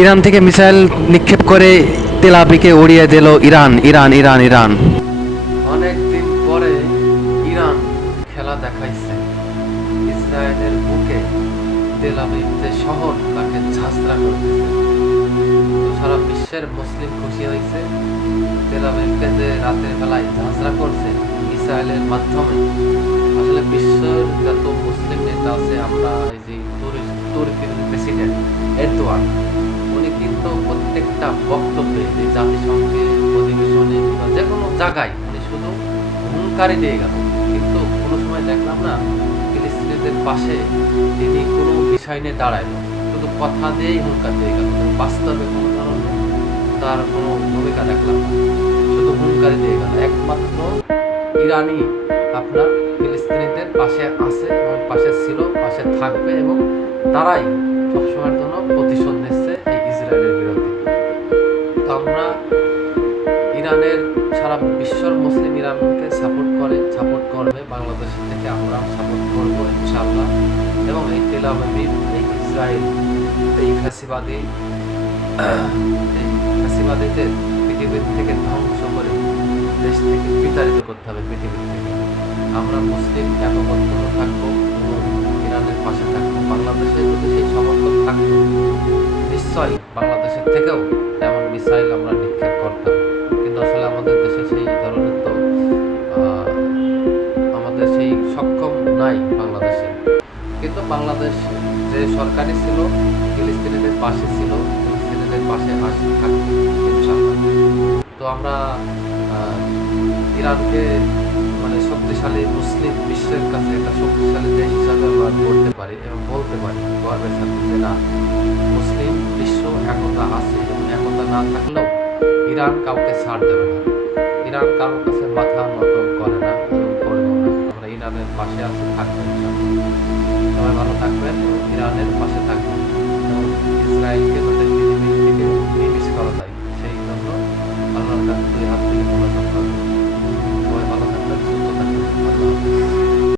Iran থেকে missile নিক্ষেপ করে তেল আবিবকে উড়িয়ে দিল ইরান। ইরান ইরান ইরান অনেক দিন পরে ইরান খেলা দেখাইছে। ইসরায়েলের বুকে তেল আবিব যে শহর তাকে ঝাঁঝরা করতেছে। তো সারা বিশ্বের মুসলিম খুশি হয়েছে। তেল আবিবকে যে রাতের বেলায় ঝাঁঝরা করছে ইসরায়েলের মাধ্যমে। আসলে বিশ্বের যত মুসলিম নেতা আছে, আমরা এই যে তুর্কির প্রেসিডেন্ট এরদোয়ান, উনি কিন্তু প্রত্যেকটা বক্তব্যে যে জাতিসংঘে অধিবেশনে কিংবা যে কোনো জায়গায় উনি শুধু হুঙ্কারি দিয়ে গেল, কিন্তু কোনো সময় দেখলাম না ফিলিস্তিনিদের পাশে তিনি কোনো বিষয় নিয়ে দাঁড়াইল, শুধু কথা দিয়েই হুঙ্কার দিয়ে গেল, বাস্তবে কোনো ধরনের তার কোনো ভূমিকা দেখলাম না, শুধু হুঙ্কারি দিয়ে গেল। একমাত্র ইরানি আপনার ফিলিস্তিনিদের পাশে আছে এবং পাশে ছিল, পাশে থাকবে, এবং তারাই সবসময়ের জন্য প্রতিশোধ নিচ্ছে এই ইসরায়েলের বিরুদ্ধে। তো আমরা ইরানের, সারা বিশ্বর মুসলিম ইরানকে সাপোর্ট করবে, বাংলাদেশের থেকে আমরাও সাপোর্ট করবো ইনশাআল্লাহ। এবং এই তেল আবিব, এই ইসরায়েল, এই ফ্যাসিবাদীদের পৃথিবীর থেকে ধ্বংস করে দেশ থেকে বিতাড়িত করতে হবে পৃথিবীর থেকে। আমরা মুসলিম একবদ্ধ থাকবো এবং ইরানের পাশে থাকবো। বাংলাদেশের যদি সেই সমর্থন থাকতো, নিশ্চয়ই বাংলাদেশের থেকেও এমন মিসাইল আমরা নিক্ষেপ করতাম। কিন্তু আসলে আমাদের দেশে সেই ধরনের তো আমাদের সেই সক্ষম নাই বাংলাদেশে। কিন্তু বাংলাদেশ যে সরকারি ছিল, ফিলিস্তিনিদের পাশে ছিল, ফিলিস্তিনিদের পাশে থাকবে ইনশাআল্লাহ। তো আমরা ইরানকে মানে শক্তিশালী মুসলিম বিশ্বের কাছে একটা শক্তিশালী দেশ হিসাবে আমরা করতে পারি এবং বলতে পারি গর্বের সাথে যে না, মুসলিম বিশ্ব একতা আছে, এবং একতা না থাকলেও ইরান কাউকে ছাড় দেবে না। ইরান কারোর কাছে মাথা নত করে না এবং করবো না। আমরা ইরানের পাশে আছি, থাকবো ইনশাআল্লাহ। সবাই ভালো থাকবে।